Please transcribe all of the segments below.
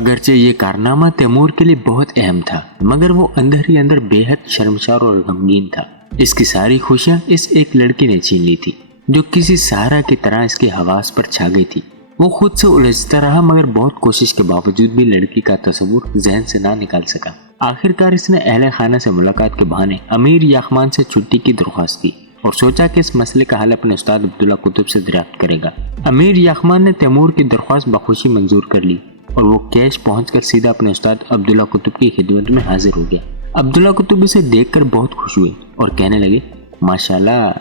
اگرچہ یہ کارنامہ تیمور کے لیے بہت اہم تھا، مگر وہ اندر ہی اندر بے حد شرمسار اور غمگین تھا۔ اس کی ساری خوشیاں اس ایک لڑکی نے چھین لی تھی جو کسی سہارا کی طرح اس کے حواس پر چھا گئی تھی۔ وہ خود سے الجھتا رہا مگر بہت کوشش کے باوجود بھی لڑکی کا تصور ذہن سے نہ نکال سکا۔ آخرکار اس نے اہل خانہ سے ملاقات کے بہانے امیر یاخمان سے چھٹی کی درخواست کی اور سوچا کہ اس مسئلے کا حل اپنے استاد عبداللہ قطب سے دریافت کرے گا۔ امیر یاخمان نے تیمور کی درخواست بخوشی منظور کر لی اور وہ کیش پہنچ کر سیدھا اپنے استاد عبداللہ قطب کی خدمت میں حاضر ہو گیا۔ عبداللہ قطب اسے دیکھ کر بہت خوش ہوئے اور کہنے لگے، ماشاءاللہ،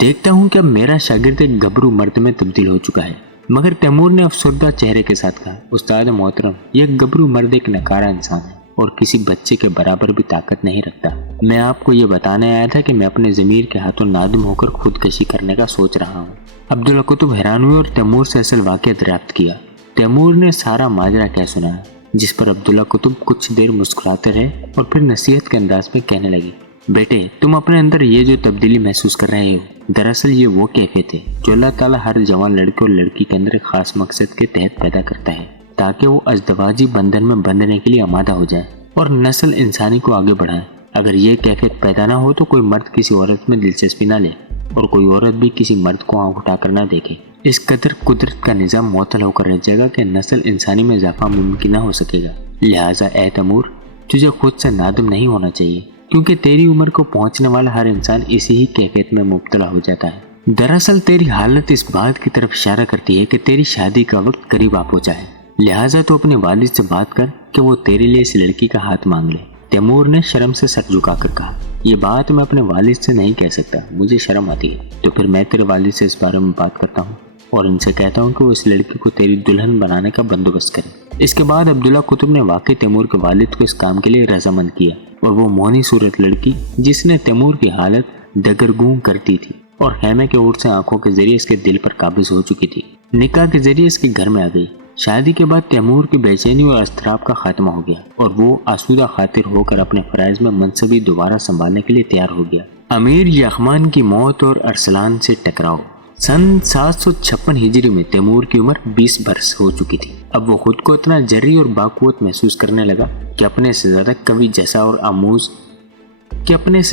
دیکھتا ہوں کہ اب میرا شاگرد ایک گبرو مرد میں تبدیل ہو چکا ہے۔ مگر تیمور نے افسردہ چہرے کے ساتھ کہا، استاد محترم، یہ گبرو مرد ایک نکارا انسان ہے اور کسی بچے کے برابر بھی طاقت نہیں رکھتا۔ میں آپ کو یہ بتانے آیا تھا کہ میں اپنے ضمیر کے ہاتھوں نادم ہو کر خودکشی کرنے کا سوچ رہا ہوں۔ عبداللہ قطب حیران ہوئے اور تیمور سے اصل واقعہ دریافت کیا۔ تیمور نے سارا ماجرا کہہ سنایا، جس پر عبداللہ قطب کچھ دیر مسکراتے رہے اور پھر نصیحت کے انداز میں کہنے لگے، بیٹے، تم اپنے اندر یہ جو تبدیلی محسوس کر رہے ہو، دراصل یہ وہ کیفیت ہے جو اللہ تعالیٰ ہر جوان لڑکے اور لڑکی کے اندر ایک خاص مقصد کے تحت پیدا کرتا ہے تاکہ وہ ازدواجی بندھن میں بندھنے کے لیے آمادہ ہو جائے اور نسل انسانی کو آگے بڑھائے۔ اگر یہ کیفیت پیدا نہ ہو تو کوئی مرد کسی عورت میں دلچسپی نہ لے اور کوئی عورت بھی کسی مرد کو آنکھ اٹھا کر نہ دیکھے۔ اس قدر قدرت کا نظام معطل ہو کر رہ جائے گا کہ نسل انسانی میں اضافہ ممکن نہ ہو سکے گا۔ لہٰذا اے تیمور، تجھے خود سے نادم نہیں ہونا چاہیے، کیونکہ تیری عمر کو پہنچنے والا ہر انسان اسی ہی کیفیت میں مبتلا ہو جاتا ہے۔ دراصل تیری حالت اس بات کی طرف اشارہ کرتی ہے کہ تیری شادی کا وقت قریب آ پہنچا ہے، لہٰذا تو اپنے والد سے بات کر کہ وہ تیرے لیے اس لڑکی کا ہاتھ مانگ لے۔ تیمور نے شرم سے سر جھکا کر کہا، یہ بات میں اپنے والد سے نہیں کہہ سکتا، مجھے شرم آتی ہے، تو پھر میں تیرے والد سے اس بارے میں بات کرتا ہوں اور ان سے کہتا ہوں کہ وہ اس لڑکی کو تیری دلہن بنانے کا بندوبست کرے۔ اس کے بعد عبداللہ قطب نے واقعی تیمور کے والد کو اس کام کے لیے رضامند کیا اور وہ مونی صورت لڑکی جس نے تیمور کی حالت دگرگوں کرتی تھی اور خیمے کے اوٹ سے آنکھوں کے ذریعے اس کے دل پر قابض ہو چکی تھی، نکاح کے ذریعے اس کے گھر میں آ گئی۔ شادی کے بعد تیمور کی بے چینی اور اضطراب کا خاتمہ ہو گیا اور وہ آسودہ خاطر ہو کر اپنے فرائض میں منصبی دوبارہ سنبھالنے کے لیے تیار ہو گیا۔ امیر یاخمان کی موت اور ارسلان سے ٹکراؤ۔ سن 756 ہجری میں تیمور کی عمر 20 برس ہو چکی تھی۔ اب وہ خود کو اتنا جری اور باقوت محسوس کرنے لگا کہ اپنے سے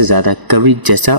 زیادہ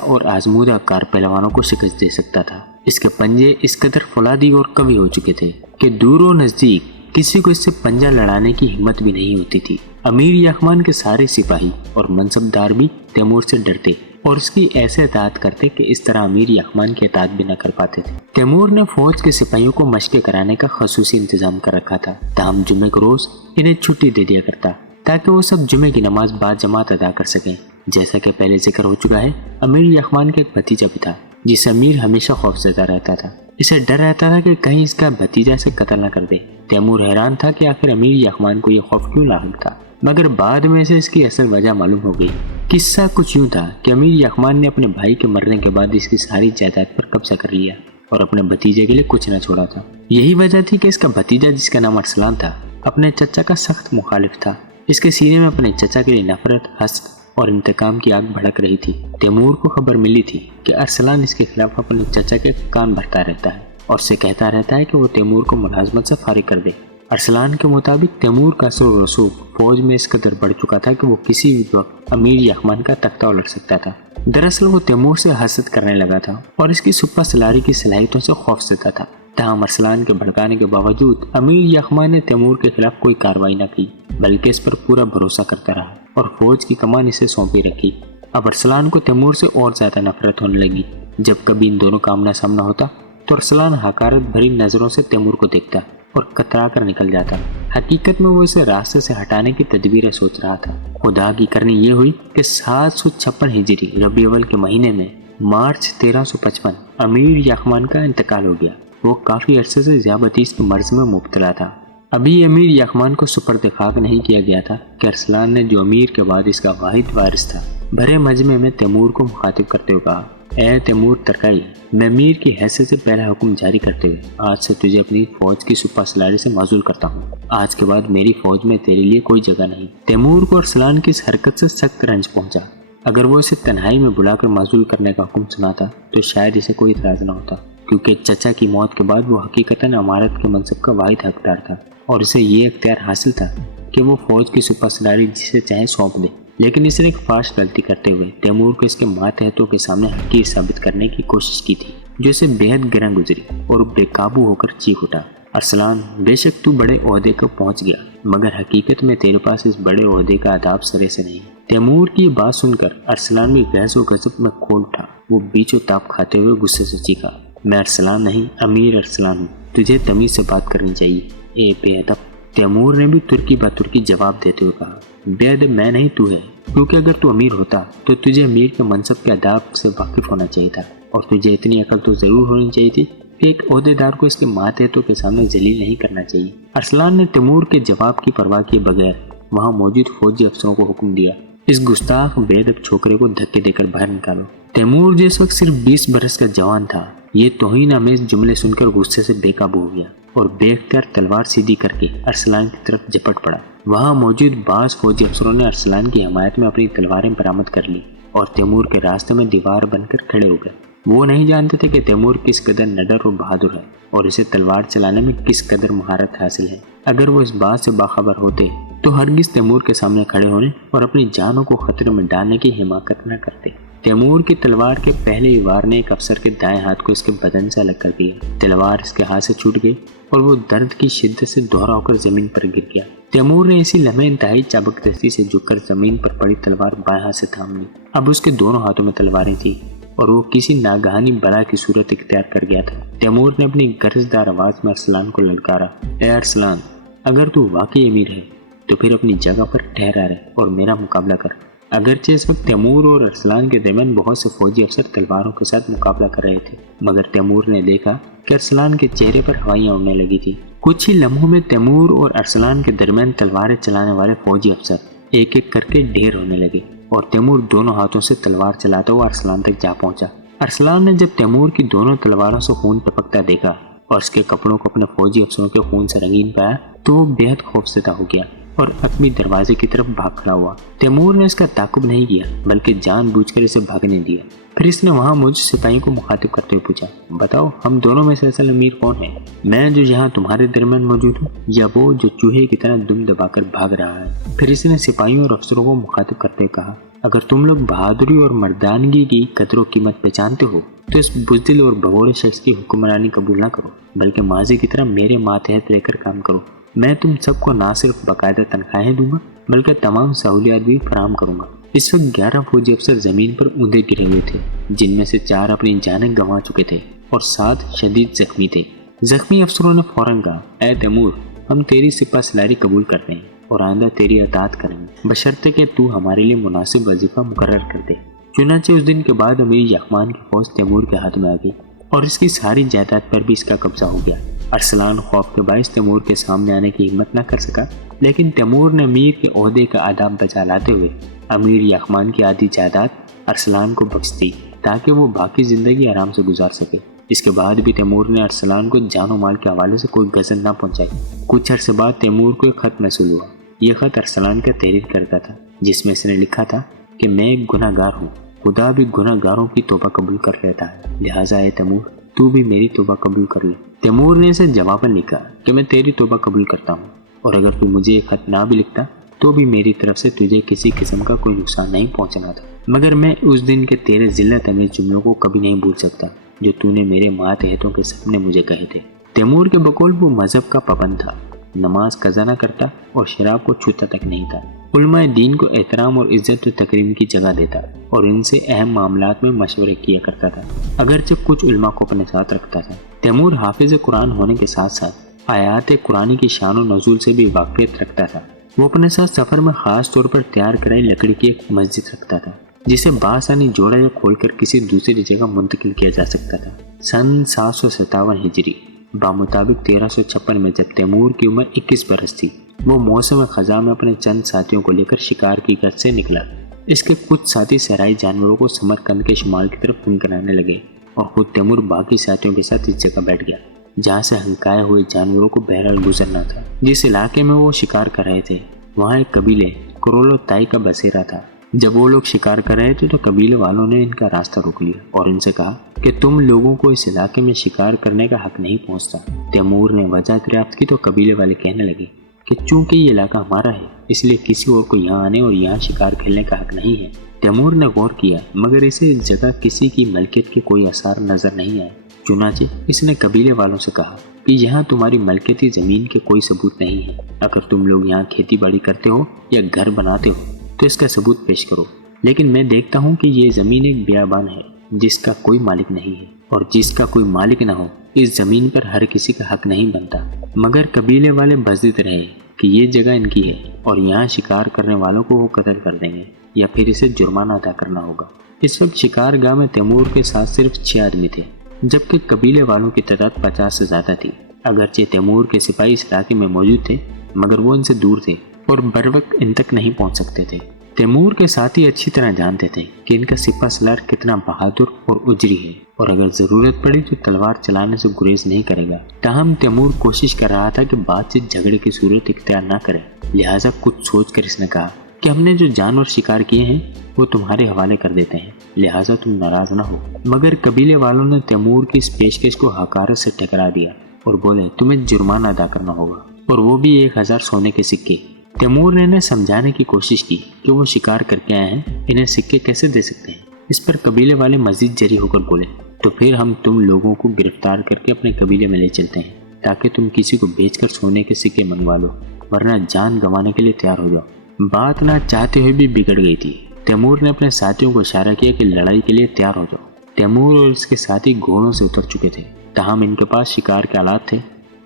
اور آزمودہ کار پہلوانوں کو شکست دے سکتا تھا۔ اس کے پنجے اس قدر فولادی اور قوی ہو چکے تھے کہ دور و نزدیک کسی کو اس سے پنجہ لڑانے کی ہمت بھی نہیں ہوتی تھی۔ امیر یاخمان کے سارے سپاہی اور منصبدار بھی تیمور سے ڈرتے اور اس کی ایسے اطاعت کرتے کہ اس طرح امیر یاخمان کی اطاعت بھی نہ کر پاتے تھے۔ تیمور نے فوج کے سپاہیوں کو مشقیں کرانے کا خصوصی انتظام کر رکھا تھا، تاہم جمعے کے روز انہیں چھٹی دے دیا کرتا تاکہ وہ سب جمعے کی نماز باجماعت ادا کر سکیں۔ جیسا کہ پہلے ذکر ہو چکا ہے، امیر یاخمان کا ایک بھتیجا بھی تھا جس امیر ہمیشہ خوفزدہ رہتا تھا۔ اسے ڈر رہتا تھا کہ کہیں اس کا بھتیجا سے قتل نہ کر دے۔ تیمور حیران تھا کہ آخر امیر یاخمان کو یہ خوف کیوں لاحق تھا، مگر بعد میں سے اس کی اصل وجہ معلوم ہو گئی۔ قصہ کچھ یوں تھا کہ امیر یاخمان نے اپنے بھائی کے مرنے کے بعد اس کی ساری جائیداد پر قبضہ کر لیا اور اپنے بھتیجے کے لیے کچھ نہ چھوڑا تھا۔ یہی وجہ تھی کہ اس کا بھتیجا، جس کا نام ارسلان تھا، اپنے چچا کا سخت مخالف تھا۔ اس کے سینے میں اپنے چچا کے لیے نفرت، حسد اور انتقام کی آگ بھڑک رہی تھی۔ تیمور کو خبر ملی تھی کہ ارسلان اس کے خلاف اپنے چچا کے کان بھرتا رہتا ہے اور اسے کہتا رہتا ہے کہ وہ تیمور کو ملازمت سے فارغ کر دے۔ ارسلان کے مطابق تیمور کا اثر و رسوخ فوج میں اس قدر بڑھ چکا تھا کہ وہ کسی بھی وقت امیر یاخمان کا تختہ الٹ سکتا تھا۔ دراصل وہ تیمور سے حسد کرنے لگا تھا اور اس کی سپہ سلاری کی صلاحیتوں سے خوف زدہ تھا۔ تاہم ارسلان کے بھڑکانے کے باوجود امیر یاخمان نے تیمور کے خلاف کوئی کارروائی نہ کی، بلکہ اس پر پورا بھروسہ کرتا رہا اور فوج کی کمان اسے سونپی رکھی۔ اب ارسلان کو تیمور سے اور زیادہ نفرت ہونے لگی۔ جب کبھی ان دونوں کا آمنا سامنا ہوتا تو ارسلان حقارت بھری نظروں سے تیمور کو دیکھتا اور کترا کر نکل جاتا۔ حقیقت میں وہ اسے راستے سے ہٹانے کی تدبیریں سوچ رہا تھا۔ خدا کی کرنی یہ ہوئی کہ 756 ہجری ربیع الاول کے مہینے میں مارچ 1355 امیر یاخمان کا انتقال ہو گیا۔ وہ کافی عرصے سے ذیابطیس کے مرض میں مبتلا تھا۔ ابھی امیر یاخمان کو سپرد خاک نہیں کیا گیا تھا کہ ارسلان نے، جو امیر کے بعد اس کا واحد وارث تھا، بھرے مجمع میں تیمور کو مخاطب کرتے ہوئے کہا، اے تیمور ترکائی، میں امیر کی حیثیت سے پہلا حکم جاری کرتے ہوئے آج سے تجھے اپنی فوج کی سپہ سلاری سے معزول کرتا ہوں۔ آج کے بعد میری فوج میں تیرے لیے کوئی جگہ نہیں۔ تیمور کو ارسلان کی اس حرکت سے سخت رنج پہنچا۔ اگر وہ اسے تنہائی میں بلا کر معزول کرنے کا حکم سناتا تو شاید اسے کوئی اعتراض نہ ہوتا، کیونکہ چچا کی موت کے بعد وہ حقیقتاً امارت کے منصب کا واحد حقدار تھا اور اسے یہ اختیار حاصل تھا کہ وہ فوج کی سپرسالاری جسے چاہے سونپ دے، لیکن اس نے ایک فاش غلطی کرتے ہوئے تیمور کو اس کے ماتحتوں کے سامنے حقیر ثابت کرنے کی کوشش کی تھی، جو اسے بے حد گراں گزری اور بے قابو ہو کر چیخ اٹھا، ارسلان، بے شک تو بڑے عہدے کو پہنچ گیا، مگر حقیقت میں تیرے پاس اس بڑے عہدے کا آداب سرے سے نہیں۔ تیمور کی بات سن کر ارسلان بھی غیظ و غضب میں کھول اٹھا۔ وہ بیچ و تاب کھاتے ہوئے غصے سے چیخا، میں ارسلان نہیں، امیر ارسلان ہوں، تجھے تمیز سے بات کرنی چاہیے، اے بے ادب۔ تیمور نے بھی ترکی بہ ترکی جواب دیتے ہوئے کہا، بے ادب میں نہیں تو ہے، کیونکہ اگر تو امیر ہوتا تو تجھے امیر کے منصب کے آداب سے واقف ہونا چاہیے تھا، اور تجھے اتنی عقل تو ضرور ہونی چاہیے تھی کہ ایک عہدیدار کو اس کے ماتحتوں کے سامنے ذلیل نہیں کرنا چاہیے۔ ارسلان نے تیمور کے جواب کی پرواہ کیے بغیر وہاں موجود فوجی افسروں کو حکم دیا، اس گستاخ بے ادب چھوکرے کو دھکے دے کر باہر نکالو۔ تیمور جس وقت صرف 20 برس کا جوان تھا، یہ توہین آمیز جملے سن کر غصے سے بے قابو ہو گیا اور بے اختیار تلوار سیدھی کر کے ارسلان کی طرف جھپٹ پڑا۔ وہاں موجود بعض فوجی افسروں نے ارسلان کی حمایت میں اپنی تلواریں برآمد کر لی اور تیمور کے راستے میں دیوار بن کر کھڑے ہو گئے۔ وہ نہیں جانتے تھے کہ تیمور کس قدر نڈر اور بہادر ہے اور اسے تلوار چلانے میں کس قدر مہارت حاصل ہے۔ اگر وہ اس بات سے باخبر ہوتے تو ہرگز تیمور کے سامنے کھڑے ہونے اور اپنی جانوں کو خطرے میں ڈالنے کی حماقت نہ کرتے۔ تیمور کی تلوار کے پہلے ہی وار نے ایک افسر کے دائیں ہاتھ کو اس کے بدن سے الگ کر دیا۔ تلوار اس کے ہاتھ سے چھوٹ گئی اور وہ درد کی شدت سے دوہرا ہو کر زمین پر گر گیا۔ تیمور نے اسی لمحے انتہائی چابک دستی سے جھک کر زمین پر پڑی تلوار بائیں ہاتھ سے تھام لی۔ اب اس کے دونوں ہاتھوں میں تلواریں تھیں اور وہ کسی ناگہانی بلا کی صورت اختیار کر گیا تھا۔ تیمور نے اپنی گرجدار آواز میں ارسلان کو للکارا، اے ارسلان، اگر تو واقعی امیر ہے تو پھر اپنی جگہ پر ٹھہرا رہے اور میرا مقابلہ کر۔ اگرچہ اس وقت تیمور اور ارسلان کے درمیان بہت سے فوجی افسر تلواروں کے ساتھ مقابلہ کر رہے تھے، مگر تیمور نے دیکھا کہ ارسلان کے چہرے پر ہوائیاں اڑنے لگی تھی۔ کچھ ہی لمحوں میں تیمور اور ارسلان کے درمیان تلواریں چلانے والے فوجی افسر ایک ایک کر کے ڈھیر ہونے لگے اور تیمور دونوں ہاتھوں سے تلوار چلاتا ہوا ارسلان تک جا پہنچا۔ ارسلان نے جب تیمور کی دونوں تلواروں سے خون ٹپکتا دیکھا اور اس کے کپڑوں کو اپنے فوجی افسروں کے خون سے رنگین پایا تو وہ بے حد خوفزدہ ہو گیا اور اپنی دروازے کی طرف بھاگ کھڑا ہوا۔ تیمور نے اس کا تعاقب نہیں کیا بلکہ جان بوجھ کر اسے بھاگنے دیا۔ پھر اس نے وہاں موجود سپاہیوں کو مخاطب کرتے ہوئے پوچھا، بتاؤ ہم دونوں میں سے اصل امیر کون ہے؟ میں جو یہاں تمہارے درمیان موجود ہوں یا وہ جو چوہے کی طرح دم دبا کر بھاگ رہا ہے؟ پھر اس نے سپاہیوں اور افسروں کو مخاطب کرتے ہوئے کہا، اگر تم لوگ بہادری اور مردانگی کی قدر و قیمت پہچانتے ہو تو اس بزدل اور بھگورے شخص کی حکمرانی قبول نہ کرو بلکہ ماضی کی طرح میرے ماتحت رہ کر کام کرو۔ میں تم سب کو نہ صرف باقاعدہ تنخواہیں دوں گا بلکہ تمام سہولیات بھی فراہم کروں گا۔ اس وقت 11 فوجی افسر زمین پر اوندے گرے ہوئے تھے، جن میں سے 4 اپنی جانیں گنوا چکے تھے اور 7 شدید زخمی تھے۔ زخمی افسروں نے فوراً کہا، اے تیمور، ہم تیری سپہ سالاری قبول کرتے ہیں اور آئندہ تیری اطاعت کریں گے بشرطے کہ تو ہمارے لیے مناسب وظیفہ مقرر کر دے۔ چنانچہ اس دن کے بعد امیر یغمان کی فوج تیمور کے ہاتھ میں آ گئی اور اس کی ساری جائیداد پر بھی اس کا قبضہ ہو گیا۔ ارسلان خوف کے باعث تیمور کے سامنے آنے کی ہمت نہ کر سکا، لیکن تیمور نے امیر کے عہدے کا آداب بچا لاتے ہوئے امیر یغمان کی آدھی جائیداد ارسلان کو بخش دی تاکہ وہ باقی زندگی آرام سے گزار سکے۔ اس کے بعد بھی تیمور نے ارسلان کو جان و مال کے حوالے سے کوئی غضب نہ پہنچائی۔ کچھ عرصے بعد تیمور کو ایک خط موصول ہوا۔ یہ خط ارسلان کا تحریر کرتا تھا، جس میں اس نے لکھا تھا کہ میں ایک گناہ گار ہوں، خدا بھی گناہ گاروں کی توبہ قبول کر لیتا ہے، لہٰذا اے تیمور تو بھی میری توبہ قبول کر لے۔ تیمور نے اسے جواباً لکھا کہ میں تیری توبہ قبول کرتا ہوں اور اگر تو مجھے ایک خط نہ بھی لکھتا تو بھی میری طرف سے تجھے کسی قسم کا کوئی نقصان نہیں پہنچنا تھا، مگر میں اس دن کے تیرے ذلت امیز جملوں کو کبھی نہیں بھول سکتا جو تو نے میرے ماتحتوں کے سامنے مجھے کہے تھے۔ تیمور کے بقول وہ مذہب کا پابند تھا، نماز قضا نہ کرتا اور شراب کو چھوتا تک نہیں تھا، علماء دین کو احترام اور عزت و تکریم کی جگہ دیتا اور ان سے اہم معاملات میں مشورے کیا کرتا تھا، اگرچہ کچھ علماء کو اپنے ساتھ رکھتا تھا۔ تیمور حافظ قرآن ہونے کے ساتھ ساتھ آیات قرآنی کی شان و نزول سے بھی واقفیت رکھتا تھا۔ وہ اپنے ساتھ سفر میں خاص طور پر تیار کرائی لکڑی کی ایک مسجد رکھتا تھا جسے بآسانی جوڑا یا کھول کر کسی دوسری جگہ منتقل کیا جا سکتا تھا۔ سن 757 ہجری بمطابق 1356 میں جب تیمور کی عمر 21 برس تھی، وہ موسم خزاں میں اپنے چند ساتھیوں کو لے کر شکار کی گشت سے نکلا۔ اس کے کچھ ساتھی صحرائی جانوروں کو سمرقند کے شمال کی طرف پھنکرانے لگے اور خود تیمور باقی ساتھیوں کے ساتھ اس جگہ بیٹھ گیا جہاں سے ہنکائے ہوئے جانوروں کو بہرحال گزرنا تھا۔ جس علاقے میں وہ شکار کر رہے تھے وہاں ایک قبیلے کرولو تائی کا بسیرا تھا جب وہ لوگ شکار کر رہے تھے تو قبیلے والوں نے ان کا راستہ روک لیا اور ان سے کہا کہ تم لوگوں کو اس علاقے میں شکار کرنے کا حق نہیں پہنچتا۔ تیمور نے وجہ دریافت کی تو قبیلے والے کہنے لگے کہ چونکہ یہ علاقہ ہمارا ہے اس لیے کسی اور کو یہاں آنے اور یہاں شکار کھیلنے کا حق نہیں ہے۔ تیمور نے غور کیا مگر اسے اس جگہ کسی کی ملکیت کے کوئی آثار نظر نہیں آئے۔ چنانچہ اس نے قبیلے والوں سے کہا کہ یہاں تمہاری ملکیتی زمین کے کوئی ثبوت نہیں ہے۔ اگر تم لوگ یہاں کھیتی باڑی کرتے ہو یا گھر بناتے ہو تو اس کا ثبوت پیش کرو، لیکن میں دیکھتا ہوں کہ یہ زمین ایک بیابان ہے جس کا کوئی مالک نہیں ہے، اور جس کا کوئی مالک نہ ہو اس زمین پر ہر کسی کا حق نہیں بنتا۔ مگر قبیلے والے بزد رہے کہ یہ جگہ ان کی ہے اور یہاں شکار کرنے والوں کو وہ قتل کر دیں گے یا پھر اسے جرمانہ ادا کرنا ہوگا۔ اس وقت شکار گاہ میں تیمور کے ساتھ صرف 6 آدمی تھے، جبکہ قبیلے والوں کی تعداد 50 سے زیادہ تھی۔ اگرچہ تیمور کے سپاہی اس علاقے میں موجود تھے مگر وہ ان سے دور تھے اور بروقت ان تک نہیں پہنچ سکتے تھے۔ تیمور کے ساتھی اچھی طرح جانتے تھے کہ ان کا سپہ سالار کتنا بہادر اور اجری ہے اور اگر ضرورت پڑی تو تلوار چلانے سے گریز نہیں کرے گا۔ تاہم تیمور کوشش کر رہا تھا کہ بات چیت جھگڑے کی صورت اختیار نہ کرے، لہٰذا کچھ سوچ کر اس نے کہا کہ ہم نے جو جانور شکار کیے ہیں وہ تمہارے حوالے کر دیتے ہیں، لہٰذا تم ناراض نہ ہو۔ مگر قبیلے والوں نے تیمور کی اس پیشکش کو حقارت سے ٹھکرا دیا اور بولے تمہیں جرمانہ ادا کرنا ہوگا، اور وہ بھی 1000 سونے کے سکے۔ تیمور نے انہیں سمجھانے کی کوشش کی کہ وہ شکار کر کے آئے ہیں، انہیں سکے کیسے دے سکتے ہیں۔ اس پر قبیلے والے مزید جری ہو کر بولے تو پھر ہم تم لوگوں کو گرفتار کر کے اپنے قبیلے میں لے چلتے ہیں تاکہ تم کسی کو بیچ کر سونے کے سکے منگوا لو، ورنہ جان گنوانے کے لیے تیار ہو جاؤ۔ بات نہ چاہتے ہوئے بھی بگڑ گئی تھی۔ تیمور نے اپنے ساتھیوں کو اشارہ کیا کہ لڑائی کے لیے تیار ہو جاؤ۔ تیمور اور اس کے ساتھی گھوڑوں سے اتر چکے تھے، تاہم ان کے پاس شکار کے آلات تھے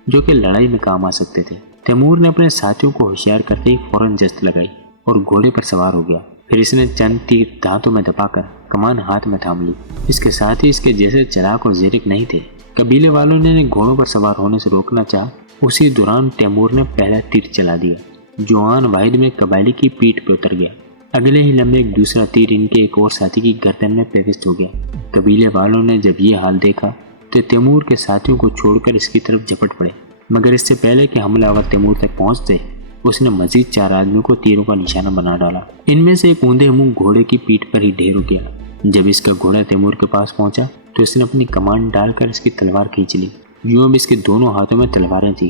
جو کہ لڑائی میں کام آ سکتے تھے۔ تیمور نے اپنے ساتھیوں کو ہوشیار کرتے ہی فوراً جست لگائی اور گھوڑے پر سوار ہو گیا۔ پھر اس نے چند تیر دانتوں میں دبا کر کمان ہاتھ میں تھام لی۔ اس کے ساتھ ہی اس کے جیسے چلاک اور زیرک نہیں تھے۔ قبیلے والوں نے گھوڑوں پر سوار ہونے سے روکنا چاہا، اسی دوران تیمور نے پہلا تیر چلا دیا جو آن واحد میں قبائلی کی پیٹھ پہ اتر گیا۔ اگلے ہی لمحے ایک دوسرا تیر ان کے ایک اور ساتھی کی گردن میں پیوست ہو گیا۔ قبیلے والوں نے جب یہ حال دیکھا تو تیمور کے ساتھیوں کو چھوڑ کر اس کی طرف جھپٹ پڑے، مگر اس سے پہلے کہ حملہ آور تیمور تک پہنچتے اس نے مزید 4 آدمیوں کو تیروں کا نشانہ بنا ڈالا۔ ان میں سے ایک اوندے منہ گھوڑے کی پیٹھ پر ہی ڈھیر ہو گیا۔ جب اس کا گھوڑا تیمور کے پاس پہنچا تو اس نے اپنی کمان ڈال کر اس کی تلوار کھینچ لی۔ یوں اب اس کے دونوں ہاتھوں میں تلواریں تھیں۔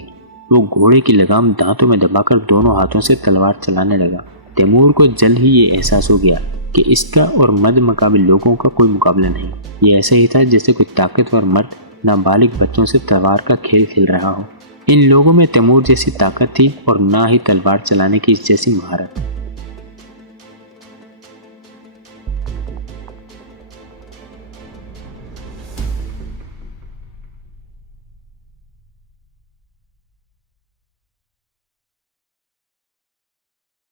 وہ گھوڑے کی لگام دانتوں میں دبا کر دونوں ہاتھوں سے تلوار چلانے لگا۔ تیمور کو جلد ہی یہ احساس ہو گیا کہ اس کا اور مد مقابل لوگوں کا کوئی مقابلہ نہیں۔ یہ ایسا ہی تھا جیسے کوئی طاقتور مرد نابالغ بچوں سے تلوار کا کھیل کھیل رہا ہو۔ ان لوگوں میں تیمور جیسی طاقت تھی اور نہ ہی تلوار چلانے کی اس جیسی مہارت۔